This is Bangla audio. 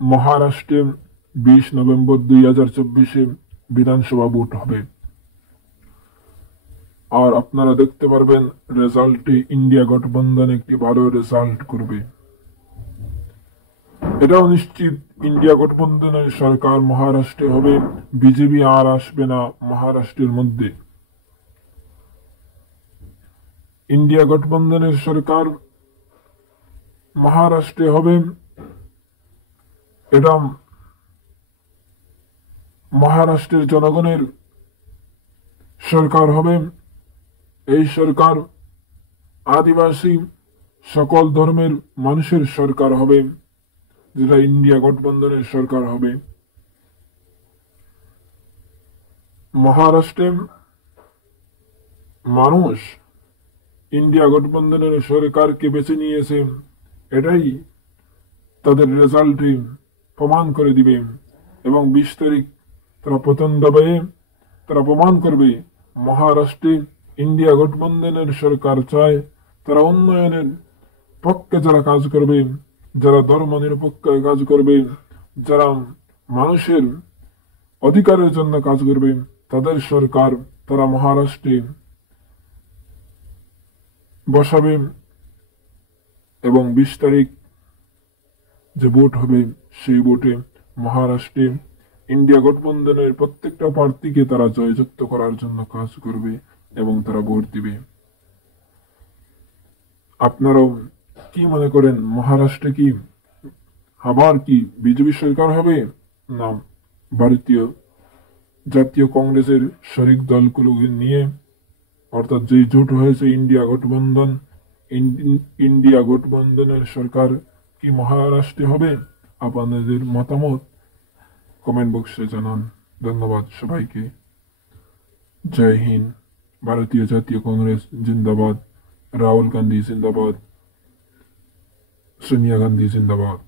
মহারাষ্ট্রে 20 নভেম্বর 2024 বিধানসভা ভোট হবে। আর আপনারা দেখতে পারবেন রেজাল্টে ইন্ডিয়া গঠবন্ধন একটি ভালো রেজাল্ট করবে। এটাও নিশ্চিত ইন্ডিয়া গঠবন্ধনের সরকার মহারাষ্ট্রে হবে, বিজেপি আর আসবে না মহারাষ্ট্রের মধ্যে। ইন্ডিয়া গঠবন্ধনের সরকার মহারাষ্ট্রে হবে, এটা মহারাষ্ট্রের জনগণের সরকার হবে। এই সরকার আদিবাসী সকল ধর্মের মানুষের সরকার হবে, যেটা ইন্ডিয়া গঠবন্ধনের সরকার হবে। মহারাষ্ট্রে মানুষ ইন্ডিয়া গঠবন্ধনের সরকারকে বেছে নিয়েছে, এটাই তাদের রেজাল্টে প্রমাণ করে দিবে। এবং 20 তারিখ তারা প্রথম দফায় তারা প্রমাণ করবে মহারাষ্ট্রে ইন্ডিয়া গঠবন্ধনের সরকার চায়। তারা উন্নয়নের পক্ষে যারা কাজ করবে, যারা ধর্ম নিরপেক্ষে কাজ করবে, যারা মানুষের অধিকারের জন্য কাজ করবে, তাদের সরকার তারা মহারাষ্ট্রে বসাবে। এবং 20 তারিখ যে ভোট হবে, সেই ভোটে মহারাষ্ট্রে ইন্ডিয়া গঠবন্ধনের প্রত্যেকটা প্রার্থীকে তারা জয়যুক্ত করার জন্য কাজ করবে এবং তারা ভোট দিবে। আপনারাও কি মনে করেন, মহারাষ্ট্রে কি আবার কি বিজেপি সরকার হবে, না ভারতীয় জাতীয় কংগ্রেসের শরিক দলগুলোকে নিয়ে, অর্থাৎ যে জোট হয়েছে ইন্ডিয়া গঠবন্ধন, ইন্ডিয়া গঠবন্ধনের সরকার কি মহারাষ্ট্রে হবে? আপনাদের মতামত কমেন্ট বক্সে জানান। ধন্যবাদ সবাইকে। জয় হিন্দ। ভারতীয় জাতীয় কংগ্রেস জিন্দাবাদ। রাহুল গান্ধী জিন্দাবাদ। সোনিয়া গান্ধী জিন্দাবাদ।